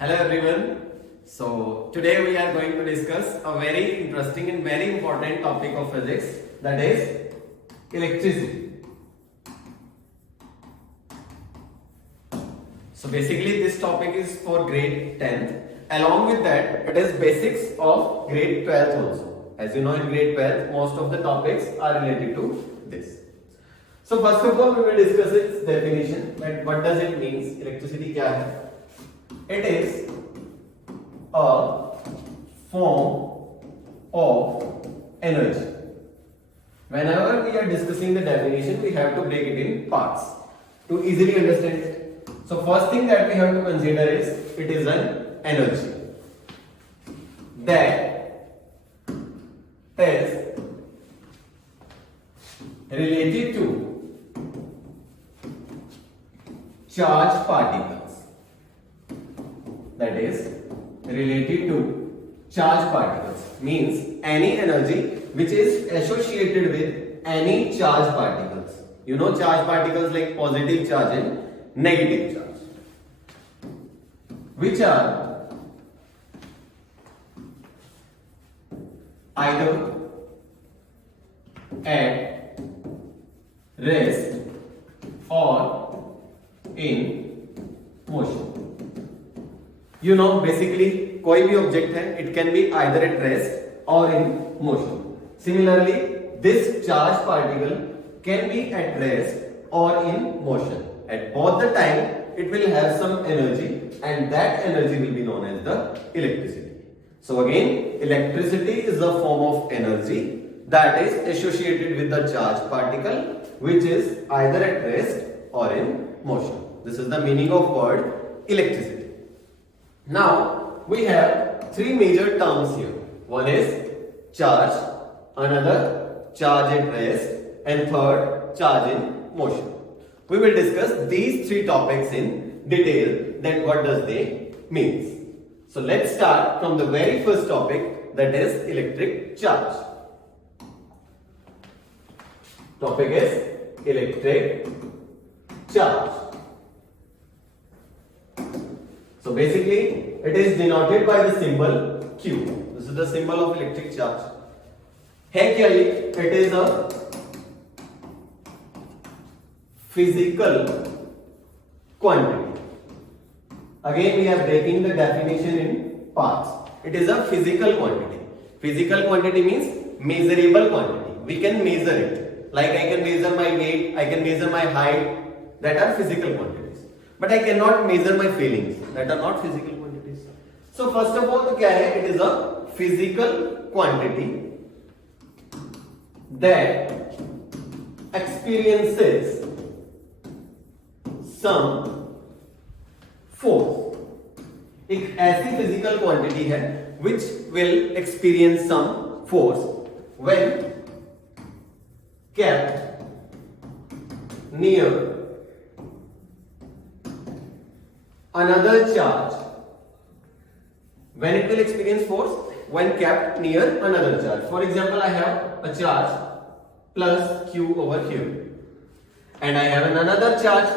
Hello everyone. So today we are going to discuss a very interesting and very important topic of physics, that is electricity. So basically this topic is for grade 10th. Along with that, it is basics of grade 12th also. As you know, in grade 12th most of the topics are related to this. So first of all we will discuss its definition, that what does it mean, electricity क्या है. It is a form of energy. Whenever we are discussing the definition, we have to break it in parts to easily understand it. So first thing that we have to consider is it is an energy that is related to charged particles. That is related to charged particles means any energy which is associated with any charged particles. You know charged particles like positive charge and negative charge, which are either at rest or in motion. You know basically कोई भी object है, it can be either at rest or in motion. Similarly, this charged particle can be at rest or in motion. At both the time, it will have some energy, and that energy will be known as the electricity. So again, electricity is a form of energy that is associated with the charged particle, which is either at rest or in motion. This is the meaning of word electricity. Now we have three major terms here. One is charge, another charge at rest, and third charge in motion. We will discuss these three topics in detail, that what does they mean. So let's start from the very first topic, that is electric charge. Topic is electric charge. So basically it is denoted by the symbol Q. This is the symbol of electric charge. है क्या ये? It is a physical quantity. Again we are breaking the definition in parts. It is a physical quantity. Physical quantity means measurable quantity. We can measure it. Like I can measure my weight, I can measure my height. That are physical quantities. But I cannot measure my feelings. That are not physical quantities. So first of all, तो क्या है? It is a physical quantity that experiences some force. एक ऐसी physical quantity है which will experience some force when kept near another charge. When it will experience force when kept near another charge. For example, I have a charge plus q over here, and I have another charge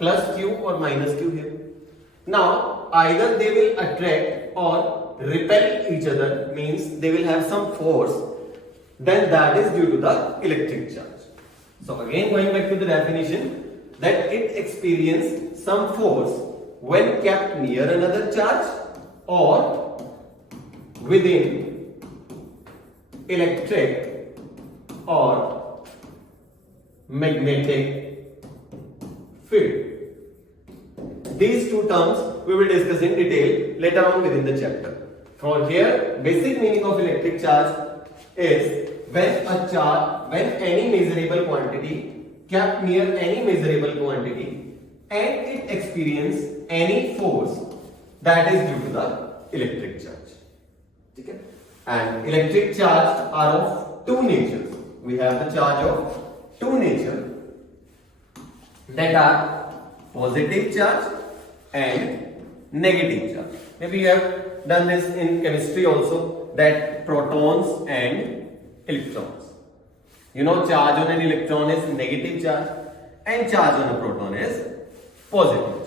plus q or minus q here. Now either they will attract or repel each other, means they will have some force, then that is due to the electric charge. So again going back to the definition, that it experiences some force when kept near another charge or within electric or magnetic field. These two terms we will discuss in detail later on within the chapter. For here, basic meaning of electric charge is when any measurable quantity kept near any measurable quantity and it experiences any force that is due to the electric charge. Okay? And electric charge are of two natures. We have the charge of two nature, that are positive charge and negative charge. Maybe you have done this in chemistry also, that protons and electrons. You know charge on an electron is negative charge and charge on a proton is positive charge.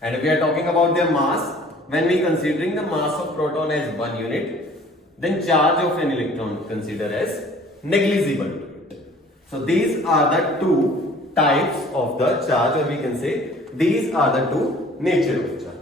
And if we are talking about their mass, when we considering the mass of proton as 1 unit, then charge of an electron consider as negligible. So these are the two types of the charge, or we can say these are the two nature of charge.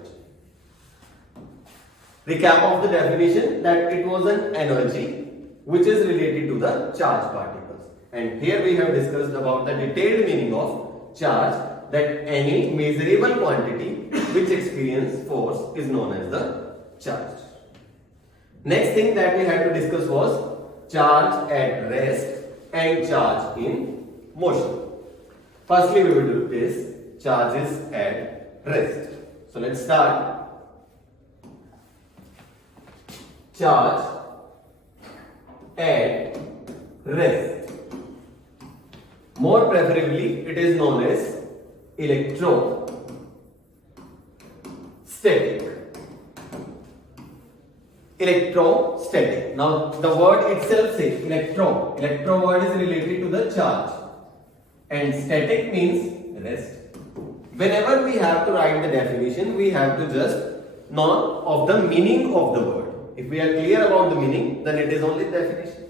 Recap of the definition, that it was an energy which is related to the charge particles. And here we have discussed about the detailed meaning of charge, that any measurable quantity which experience force is known as the charge. Next thing that we had to discuss was charge at rest and charge in motion. Firstly, we will do this charges at rest. So let's start. Charge at rest. More preferably, it is known as electrostatic. Electrostatic. Now, the word itself says electro. Electro word is related to the charge, and static means rest. Whenever we have to write the definition, we have to just know of the meaning of the word. If we are clear about the meaning, then it is only definition.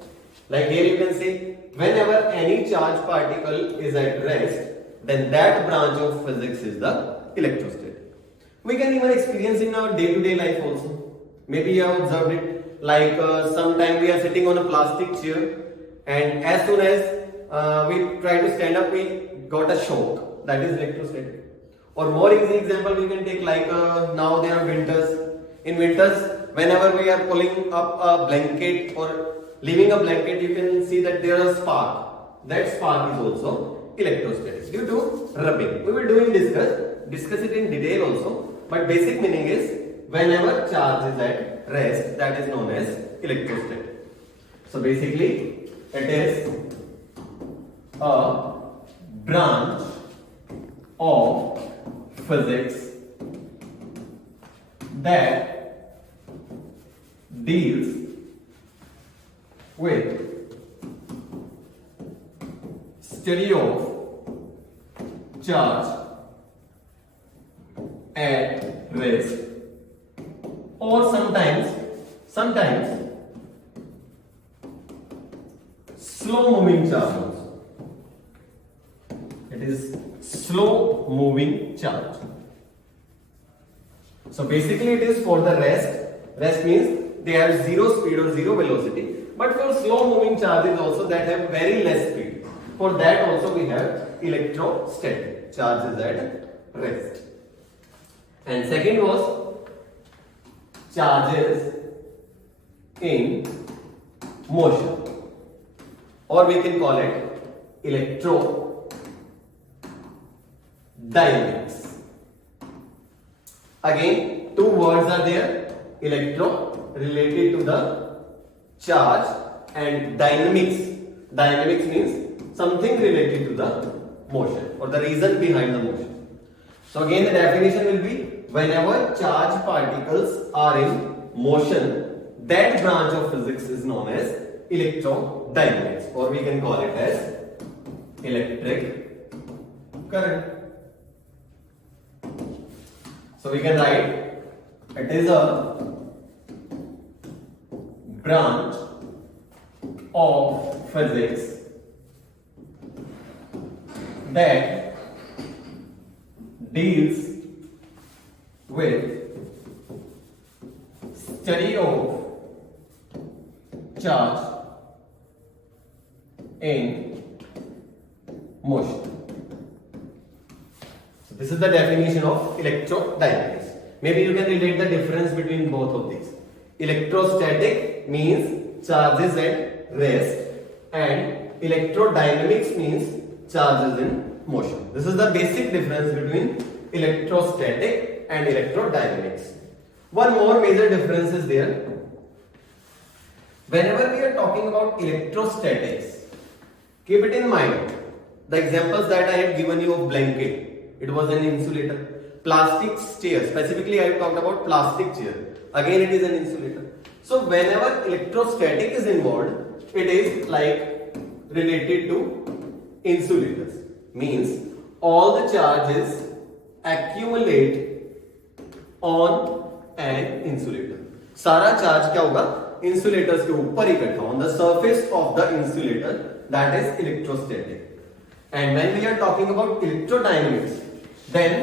Like here you can say, whenever any charge particle is at rest, then that branch of physics is the electrostatic. We can even experience in our day-to-day life also. Maybe you have observed it, like sometime we are sitting on a plastic chair, and as soon as we try to stand up, we got a shock. That is electrostatic. Or more easy example we can take, like now there are winters. In winters, whenever we are pulling up a blanket or leaving a blanket, you can see that there is a spark. That spark is also electrostatic due to rubbing. We will discuss it in detail also. But basic meaning is, whenever charge is at rest, that is known as electrostatic. So basically, it is a branch of physics that deals with study of charge at rest, or sometimes slow moving charge also. It is slow moving charge. So basically it is for the rest. Rest means they have zero speed or zero velocity. But for slow moving charges also that have very less speed, for that also we have electrostatic charges at rest. And second was charges in motion, or we can call it electrodynamics. Again, two words are there. Electro related to the charge, and dynamics. Dynamics means something related to the motion or the reason behind the motion. So again the definition will be, whenever charge particles are in motion, that branch of physics is known as electrodynamics, or we can call it as electric current. So we can write, it is a branch of physics that deals with study of charge in motion. So this is the definition of electrodynamics. Maybe you can relate the difference between both of these. Electrostatic means charges at rest, and electrodynamics means charges in motion. This is the basic difference between electrostatic and electrodynamics. One more major difference is there. Whenever we are talking about electrostatics, keep it in mind. The examples that I had given you of blanket, it was an insulator. Plastic chair, specifically I have talked about plastic chair. Again, it is an insulator. So whenever electrostatic is involved, it is like related to insulators. Means all the charges accumulate on an insulator. सारा charge क्या होगा, insulators के ऊपर इकट्ठा, on the surface of the insulator, that is electrostatic. And when we are talking about electrodynamics, then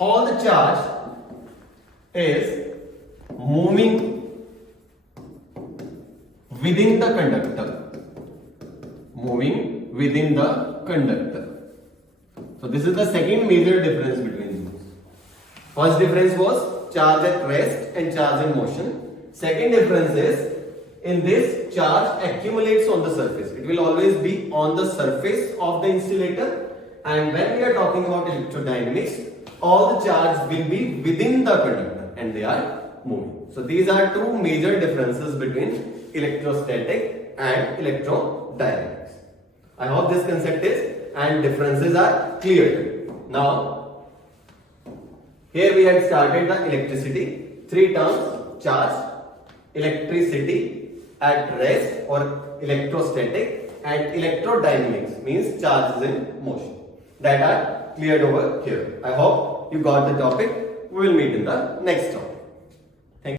all the charge is moving within the conductor, moving within the conductor. So this is the second major difference between these. First difference was charge at rest and charge in motion. Second difference is, in this, charge accumulates on the surface. It will always be on the surface of the insulator. And when we are talking about electrodynamics, all the charge will be within the conductor and they are moving. So these are two major differences between electrostatic and electrodynamics. I hope this concept is and differences are clear. Now, here we had started the electricity. Three terms: charge, electricity at rest or electrostatic, and electrodynamics means charges in motion, that are cleared over here. I hope you got the topic. We will meet in the next topic.